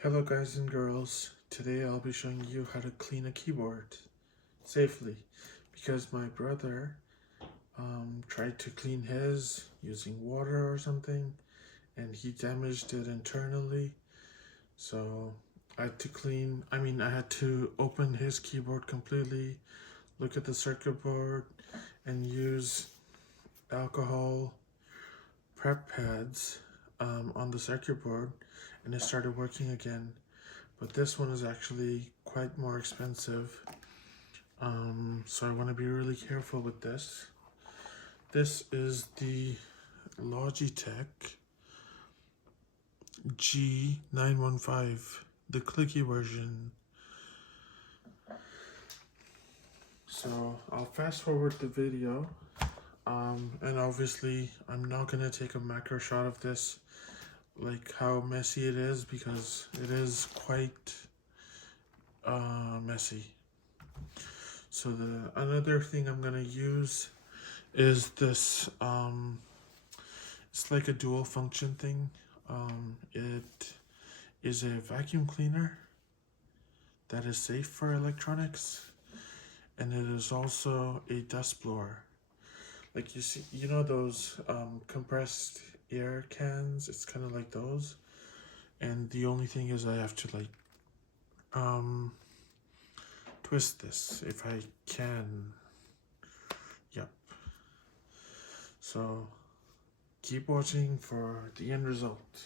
Hello guys and girls, today I'll be showing you how to clean a keyboard safely because my brother tried to clean his using water or something and he damaged it internally. So I had to open his keyboard completely, look at the circuit board and use alcohol prep pads on the circuit board, and it started working again. But this one is actually quite more expensive, so I want to be really careful with this. This is the Logitech G915, the clicky version. So I'll fast forward the video, and obviously I'm not going to take a macro shot of this, like how messy it is, because it is quite messy. So another thing I'm gonna use is this. It's like a dual function thing. It is a vacuum cleaner that is safe for electronics, and it is also a dust blower. Like you know those compressed air cans. It's kind of like those, and the only thing is I have to like twist this if I can. Yep. So keep watching for the end result.